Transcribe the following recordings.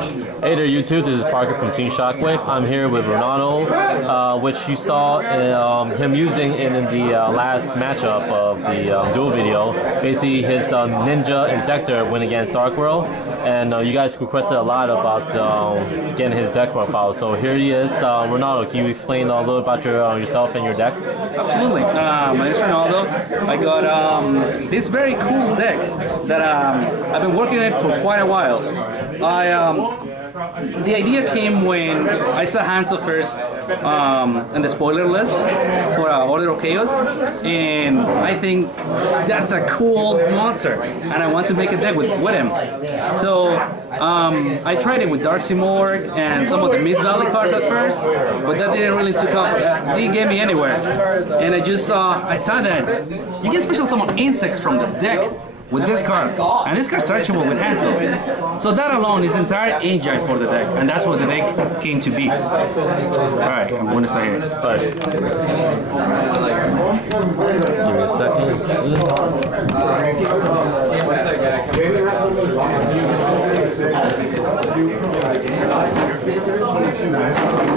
Hey there YouTube, this is Parker from Team Shockwave. I'm here with Ronaldo, which you saw him using in the last matchup of the duel video. Basically his Ninja Inzektor went against Dark World, and you guys requested a lot about getting his deck profile. So here he is. Ronaldo, can you explain a little about yourself and your deck? Absolutely. My name is Ronaldo. I got this very cool deck that I've been working on it for quite a while. The idea came when I saw Hansel first in the spoiler list for Order of Chaos, and I think that's a cool monster, and I want to make a deck with him. So I tried it with Dark Simorg and some of the Mist Valley cards at first, but that didn't really take off. It didn't get me anywhere, and I saw that you can special summon insects from the deck with this card, and this card is searchable with Hansel. So that alone is the entire engine for the deck, and that's what the deck came to be. Alright, I'm going to start here. Alright. Give me a second.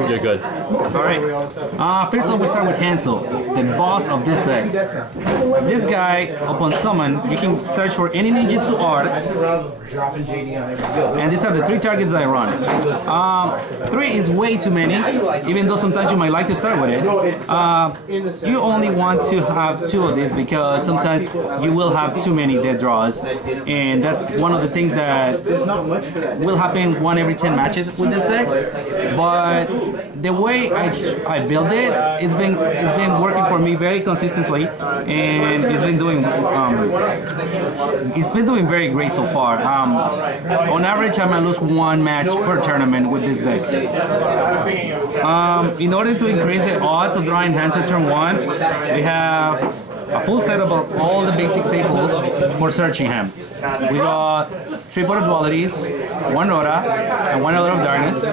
You're good. Alright. First off, we start with Hansel, the boss of this deck. This guy, upon summon, you can search for any ninjutsu art, and these are the 3 targets that I run. 3 is way too many, even though sometimes you might like to start with it. You only want to have 2 of these because sometimes you will have too many dead draws, and that's one of the things that will happen 1 every 10 matches with this deck. But the way I build it, it's been working for me very consistently, and it's been doing very great so far. On average, I might lose 1 match per tournament with this deck. In order to increase the odds of drawing Hansel turn 1, we have a full setup of all the basic staples for searching him. We got 3 Border Dualities, 1 Rora, and 1 Elder of Darkness,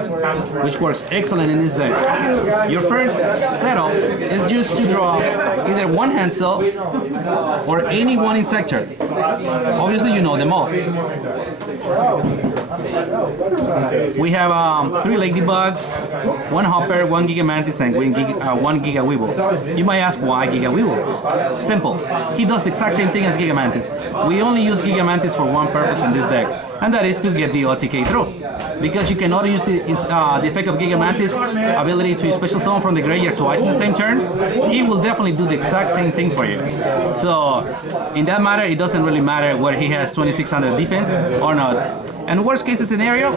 which works excellent in this deck. Your first setup is just to draw either 1 Hansel or any 1 Inzektor. Obviously, you know them all. We have 3 Ladybugs, 1 Hopper, 1 Gigamantis, and 1 Giga Weevil. You might ask why Giga Weevil? Simple. He does the exact same thing as Gigamantis. We only use Gigamantis for one purpose in this deck, and that is to get the OTK through. Because you cannot use the effect of Gigamantis' ability to special summon from the graveyard twice in the same turn, he will definitely do the exact same thing for you. So, in that matter, it doesn't really matter whether he has 2600 defense or not. And worst case scenario,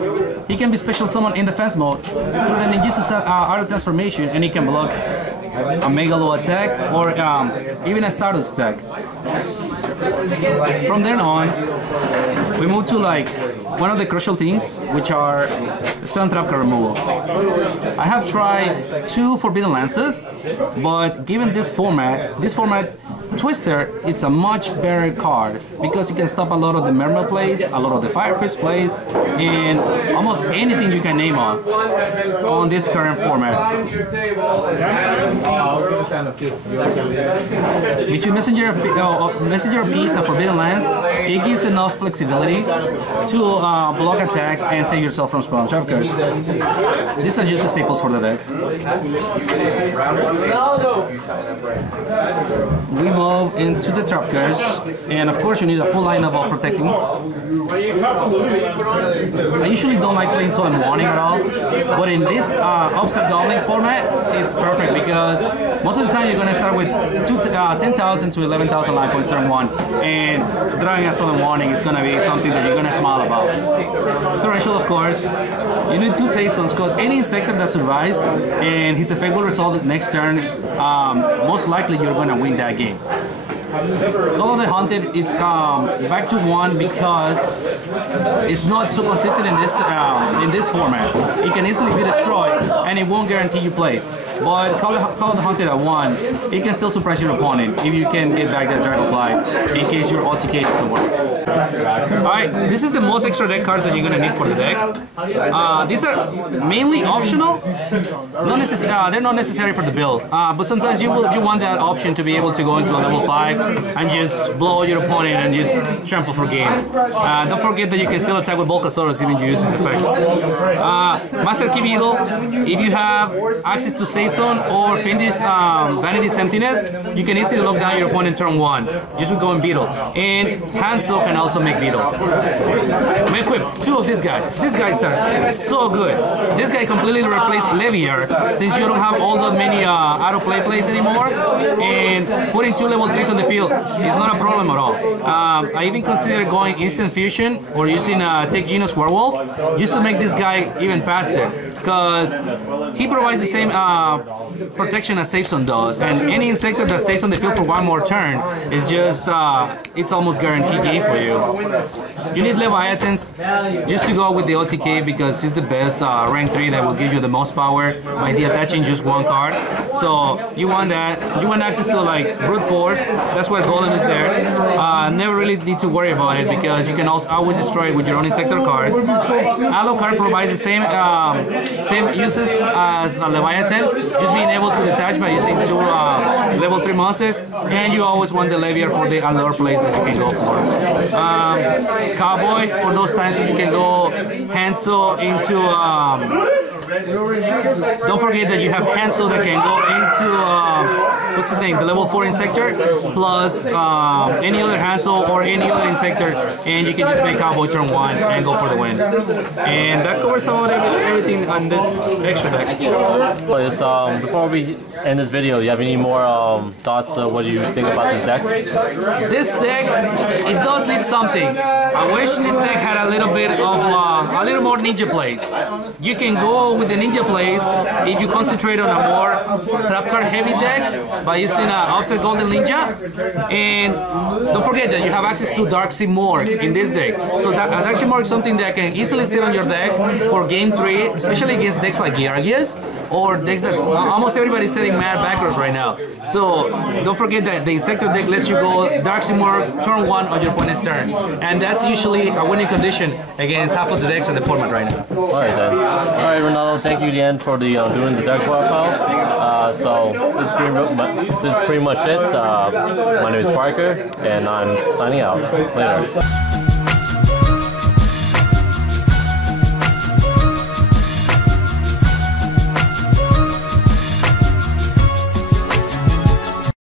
he can be special summoned in defense mode through the ninjutsu art of transformation, and he can block a Megalo attack or even a Stardust attack. From then on, we move to like one of the crucial things, which are spell and trap card removal. I have tried 2 Forbidden Lances, but given this format, Twister, it's a much better card because you can stop a lot of the Mermaid plays, a lot of the Firefish plays, and almost anything you can name on this current format. Between Messenger Piece and Forbidden Lance, it gives enough flexibility to block attacks and save yourself from spell and trap cards. These are just the staples for the deck. We move into the trap cards, and of course you need a full lineup of protecting. I usually don't like playing Soul and Warning at all, but in this Upside Goblin format, it's perfect because most of the time you're going to start with 10,000 to 11,000 life points turn 1, and drawing a Soul and Warning is going to be something that you're going to smile about. Torrential, of course. You need 2 Saisons because any Inzektor that survives and his effect will result next turn, most likely you're going to win that game. Call of the Hunted, it's back to 1 because it's not so consistent in this format. It can easily be destroyed and it won't guarantee you plays. But Call of the Hunted at 1, it can still surprise your opponent if you can get back that Dragonfly in case your OTK doesn't work. Alright, this is the most extra deck cards that you're going to need for the deck. These are mainly optional. They're not necessary for the build, but sometimes you want that option to be able to go into a level 5 and just blow your opponent and just trample for game. Don't forget that you can still attack with Volcasaurus even if you use this effect. Master Key Beetle, if you have access to Safe Zone or Fiendish Vanity's Emptiness, you can easily lock down your opponent turn 1 just with going Beetle. And Hanzo can also make Beetle. I'm gonna equip 2 of these guys. These guys are so good. This guy completely replaced Levier since you don't have all that many auto play plays anymore. And putting 2 level 3s on the field is not a problem at all. I even consider going Instant Fusion or using Tech Genos Werewolf just to make this guy even faster, because he provides the same protection as Safe Zone does, and any Inzektor that stays on the field for 1 more turn is just, it's almost guaranteed game for you. You need Leviathans just to go with the OTK because he's the best rank 3 that will give you the most power by attaching just 1 card. So you want that. You want access to like Brute Force. That's why Golem is there. Never really need to worry about it because you can always destroy it with your own Inzektor cards. Alucard provides the same uses as Leviathan, just being able to detach by using 2 level 3 monsters, and you always want the Levier for the allure plays that you can go for. Cowboy, for those times when you can go Hanzo into don't forget that you have Hanzo that can go into what's his name, the level 4 Inzektor, plus any other Hanzo or any other Inzektor, and you can just make Cowboy turn 1 and go for the win. And that covers about everything on this extra deck. Before we end this video, do you have any more thoughts? What do you think about this deck? This deck, it does need something. I wish this deck had a little bit of a little more ninja plays. You can go with the ninja plays if you concentrate on a more trap card heavy deck by using Offset Golden Ninja. And don't forget that you have access to Dark Simorgh in this deck. So that Dark Simorgh is something that can easily sit on your deck for game 3, especially against decks like Gyaragius or decks that almost everybody's setting mad backers right now. So don't forget that the Inzektor deck lets you go Dark Simorgh turn 1 on your opponent's turn, and that's usually a winning condition against half of the decks in the format right now. Alright then. Alright Ronaldo, thank you again for doing the deck profile. So this is pretty much it. My name is Parker, and I'm signing out. Later.